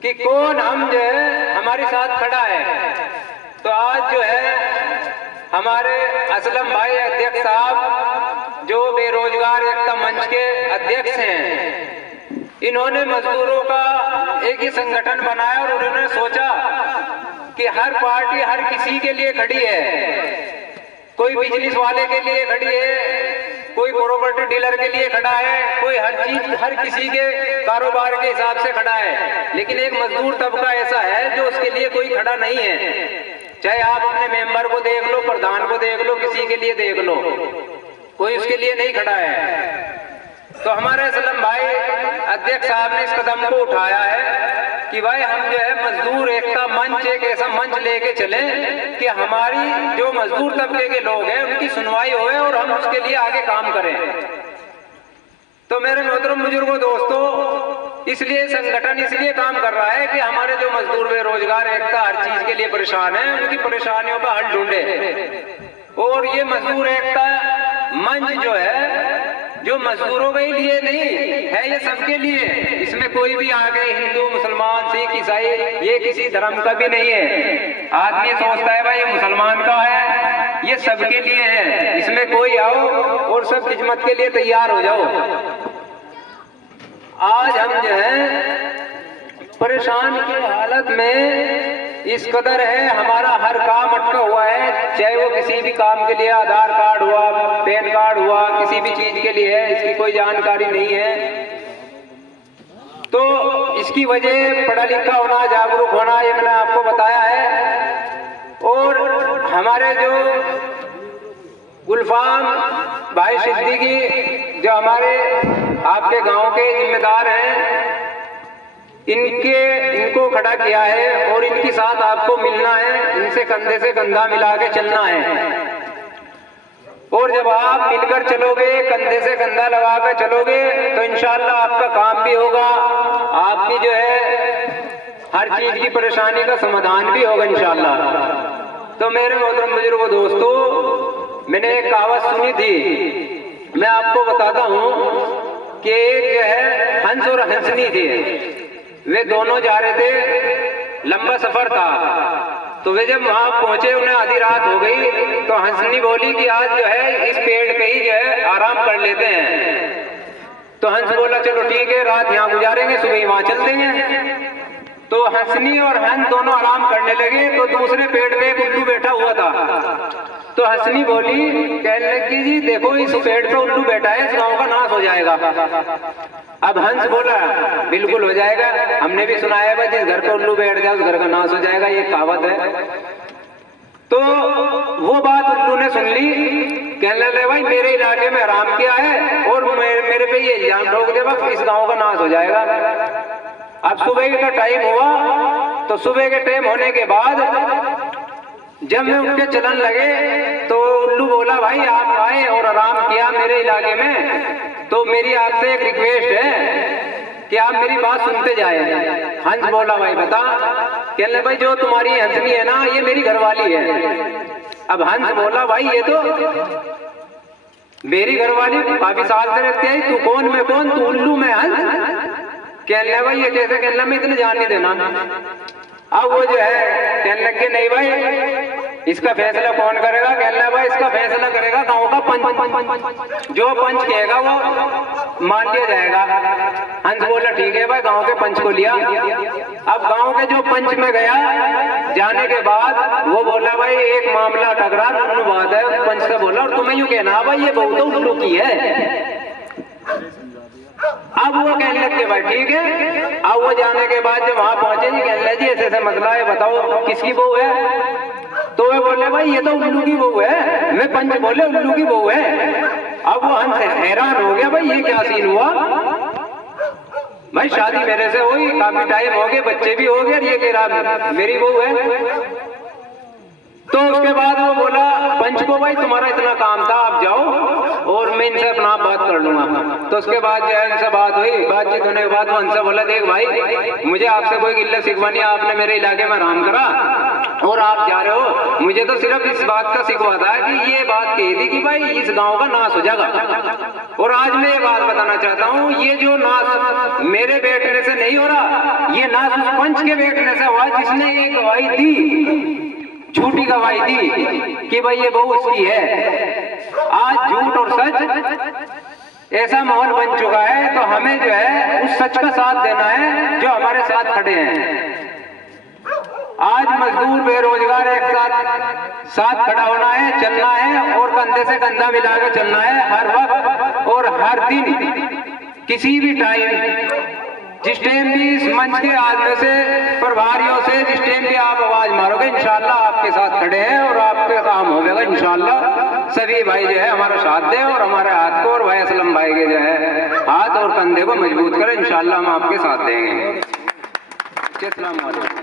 कि कौन हम जो है हमारे साथ खड़ा है। तो आज जो है हमारे असलम भाई अध्यक्ष साहब जो बेरोजगार एकता मंच के अध्यक्ष हैं, इन्होंने मजदूरों का एक ही संगठन बनाया और उन्होंने सोचा कि हर पार्टी हर किसी के लिए खड़ी है। कोई बिजनेस वाले के लिए खड़ी है, कोई प्रॉपर्टी डीलर के लिए खड़ा है, कोई हर किसी के कारोबार के हिसाब से खड़ा है। लेकिन एक मजदूर तबका ऐसा है जो उसके लिए कोई खड़ा नहीं है। चाहे आप अपने मेंबर को देख लो, प्रधान को देख लो, किसी के लिए देख लो, कोई उसके लिए नहीं खड़ा है। तो हमारे असलम भाई अध्यक्ष साहब ने इस कदम को उठाया है कि भाई हम जो है मजदूर एकता मंच एक ऐसा मंच लेके चले कि हमारी जो मजदूर तबके के लोग हैं उनकी सुनवाई होए और हम उसके लिए आगे काम करें। तो मेरे मोहतरम बुजुर्गों दोस्तों, इसलिए संगठन इसलिए काम कर रहा है कि हमारे जो मजदूर बेरोजगार एकता हर चीज के लिए परेशान है, उनकी परेशानियों का हल ढूंढे। और ये मजदूर एकता मंच जो है जो मजदूरों के लिए नहीं है, ये सबके लिए। इसमें कोई भी आगे हिंदू मुसलमान सिख ईसाई ये किसी धर्म का भी नहीं है। आदमी सोचता है भाई ये मुसलमान का है, ये सबके लिए है, इसमें कोई आओ और सब खिदमत के लिए तैयार हो जाओ। आज हम जो है परेशान की हालत में इस कदर है, हमारा हर काम अटका हुआ है। चाहे वो किसी भी काम के लिए आधार कार्ड हुआ, पैन कार्ड हुआ, किसी भी चीज के लिए है, इसकी कोई जानकारी नहीं है। तो इसकी वजह पढ़ा लिखा होना, जागरूक होना, ये मैंने आपको बताया है। और हमारे जो गुलफाम भाई सिद्दीकी जो हमारे आपके गांव के जिम्मेदार हैं, इनको खड़ा किया है और इनके साथ आपको मिलना है, इनसे कंधे से कंधा मिला के चलना है। और जब आप मिलकर चलोगे, कंधे से कंधा लगा कर चलोगे, तो इंशाअल्लाह आपका काम भी होगा, आपकी जो है हर चीज की परेशानी का समाधान भी होगा इंशाअल्लाह। तो मेरे मोहतरम बुजुर्गों दोस्तों, मैंने एक कहावत सुनी थी, मैं आपको बताता हूँ कि एक जो है हंस और हंसनी थी, वे दोनों जा रहे थे, लंबा सफर था। तो वे जब वहां पहुंचे, उन्हें आधी रात हो गई, तो हंसनी बोली कि आज जो है इस पेड़ पे ही जो है आराम कर लेते हैं। तो हंस बोला चलो ठीक है, रात यहाँ गुजारेंगे, सुबह वहां चल देंगे। तो हंसनी और हंस दोनों आराम करने लगे, तो दूसरे पेड़ पे एक उल्लू बैठा हुआ था। तो हंसनी बोली, कहने लगी जी देखो इस पेड़ पे उल्लू बैठा है, इस गांव का नाश हो जाएगा। अब हंस बोला बिल्कुल हो जाएगा, हमने भी सुना है भाई जिस घर पे उल्लू बैठ जाए उस घर का नाश हो जाएगा, ये कहावत है। तो वो बात उल्लू ने सुन ली, कहने लगे भाई मेरे इलाके में आराम किया है और मेरे पे ये इल्जाम ठोक दे इस गाँव का नाश हो जाएगा। अब सुबह का टाइम हुआ, तो सुबह के टाइम होने के बाद जब मैं उनके चलन लगे, तो उल्लू बोला भाई आप आए और आराम किया मेरे इलाके में, तो मेरी आपसे एक रिक्वेस्ट है कि आप मेरी बात सुनते जाए। हंस बोला भाई बता। कहने भाई जो तुम्हारी हंसनी है ना, ये मेरी घरवाली है। अब हंस बोला भाई ये तो मेरी घरवाली काफी साल से रहती है, तू कौन मैं कौन, तू उल्लू मैं हंस। कहने भाई ये कैसे, कहने मैं इतने जान नहीं देना। अब वो जो है कहने लगे नहीं भाई इसका फैसला कौन करेगा। कहने भाई इसका फैसला करेगा गांव का पंच, जो पंच कहेगा वो मान लिया जाएगा। हंस बोला ठीक है भाई, गांव के पंच को लिया। अब गांव के जो पंच में गया, जाने के बाद वो बोला भाई एक मामला टकरा बात है। पंच से बोला और तुम्हें यूं कहना भाई ये बहुत उल्लू की है। अब वो कहने लगे भाई ठीक है। अब वो जाने के बाद जब वहां पहुंचे जी, कहने लगे जी ऐसे ऐसे मसला है, बताओ किसकी बहू है। तो वे बोले भाई ये तो उल्लू की बहू है। मैं पंच बोले उल्लू की बहू है। अब वो हंस हैरान हो गया भाई ये क्या सीन हुआ। भाई शादी मेरे से हुई, काफी टाइम हो गया, बच्चे भी हो गए, ये कह रहा मेरी बहू है। तो उसके बाद वो बोला पंच को भाई तुम्हारा इतना काम था, आप जाओ और मैं इनसे अपना बात कर लूंगा। तो उसके बाद जो है इनसे बात हुई, बातचीत होने के बाद वो उनसे बोला देख भाई मुझे आपसे कोई गिल्ला शिकवा नहीं, आपने मेरे इलाके में आराम करा और आप जा रहे हो, मुझे तो सिर्फ इस बात का शिकवा था कि ये बात कही थी कि भाई इस गाँव का नाश हो जाएगा। और आज मैं ये बात बताना चाहता हूँ, ये जो नाश मेरे बैठने से नहीं हो रहा, ये नाश उस पंच के बैठने से हुआ जिसने ये गवाही दी, झूठी गवाही दी कि भाई ये बहू उसकी है। आज झूठ और सच ऐसा माहौल बन चुका है, तो हमें जो है उस सच का साथ देना है जो हमारे साथ खड़े हैं। आज मजदूर बेरोजगार एक साथ खड़ा होना है, चलना है और कंधे से कंधा मिला के चलना है हर वक्त और हर दिन, किसी भी टाइम, जिस टाइम भी इस मंच के आदमी से, प्रभारियों से, जिस टाइम भी आप आवाज मारोगे, इंशाल्लाह आपके साथ खड़े हैं और आपके काम होगा इंशाल्लाह। सभी भाई जो है हमारा साथ दे और हमारे हाथ को और भाई असलम भाई के जो है हाथ और कंधे को मजबूत करें, इंशाल्लाह हम आपके साथ देंगे। अस्सलाम वालेकुम।